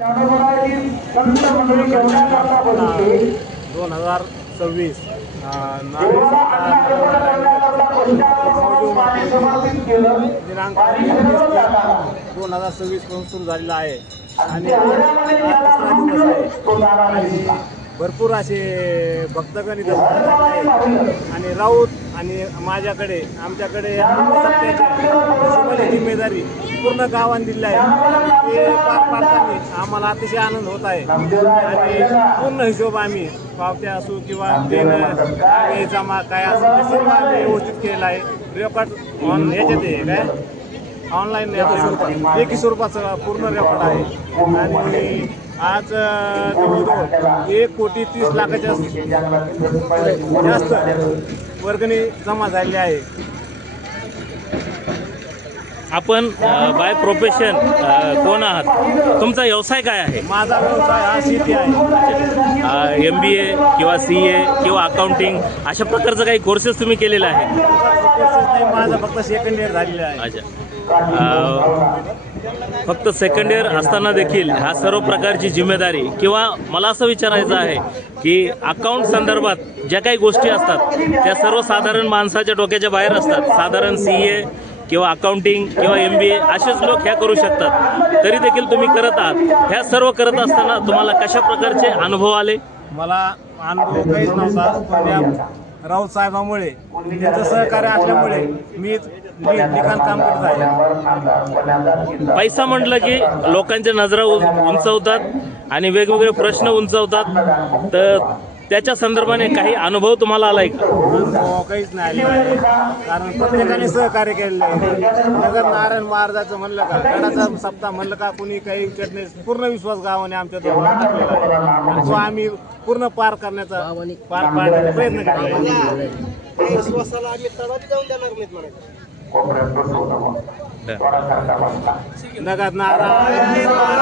2026 दिनांक 2026 पासून सुरू झालेला आहे आणि तिसरा दिवस आहे. भरपूर असे भक्तगण इथं आणि राऊत आणि आमच्याकडे जिम्मेदारी पूर्ण गावांनी दिली आहे. ते पार पाडताना आम्हाला अतिशय आनंद होत आहे आणि पूर्ण हिशोब आम्ही पावत्या असू किंवा देणं जमा काय असं ते सर्व आम्ही व्यवस्थित केलेलं आहे. रेकॉर्ड ह्याच्यात आहे काय ऑनलाईन लेखी स्वरूपाचं पूर्ण रेकॉर्ड आहे आणि आज जवळजवळ 1,30,00,000 जास्त वर्गणी जमा झालेली आहे. आपण बाय प्रोफेशन कोण आहात? तुमचा व्यवसाय काय आहे? माझा व्यवसाय हा शेती आहे. MBA किंवा CA किंवा अकाउंटिंग अशा प्रकारचं काही कोर्सेस तुम्ही केलेला आहे? कोर्सेस नाही, माझा फक्त सेकंड इयर झालेला आहे. अच्छा, फक्त सेकंड इयर असताना देखील ह्या सर्व प्रकारची जिम्मेदारी किंवा मला असं विचारायचं आहे की अकाउंट संदर्भात ज्या काही गोष्टी असतात त्या सर्वसाधारण माणसाच्या डोक्याच्या बाहेर असतात. साधारण CA किंवा अकाउंटिंग किंवा MBA असेच लोक ह्या करू शकतात, तरी देखील तुम्ही करत आहात. ह्या सर्व करत असताना तुम्हाला कशा प्रकारचे अनुभव आले? मला अनुभव काहीच नव्हता, पण या राऊत साहेबांमुळे त्यांचं सहकार्य असल्यामुळे मी लिखाण काम करत आहे. पैसा म्हटलं की लोकांच्या नजरा उंचवतात आणि वेगवेगळे प्रश्न उंचवतात, तर त्याच्या संदर्भाने काही अनुभव तुम्हाला आलाय का? अनुभव काहीच नाही आले, कारण प्रत्येकाने सहकार्य केलेलं आहे. नगर नारायण महाराजाचं म्हणलं का, गडाचा सप्ताह म्हणलं का, कुणी काही विचारत नाही. पूर्ण विश्वास गावाने आमच्या दोघांवर टाकलेला आहे आणि तो आम्ही पूर्ण पार पाडण्याचा प्रयत्न केला आहे. विश्वासाला आम्ही तडा जाऊन देणार नाहीत म्हणायचं. नगर नारायण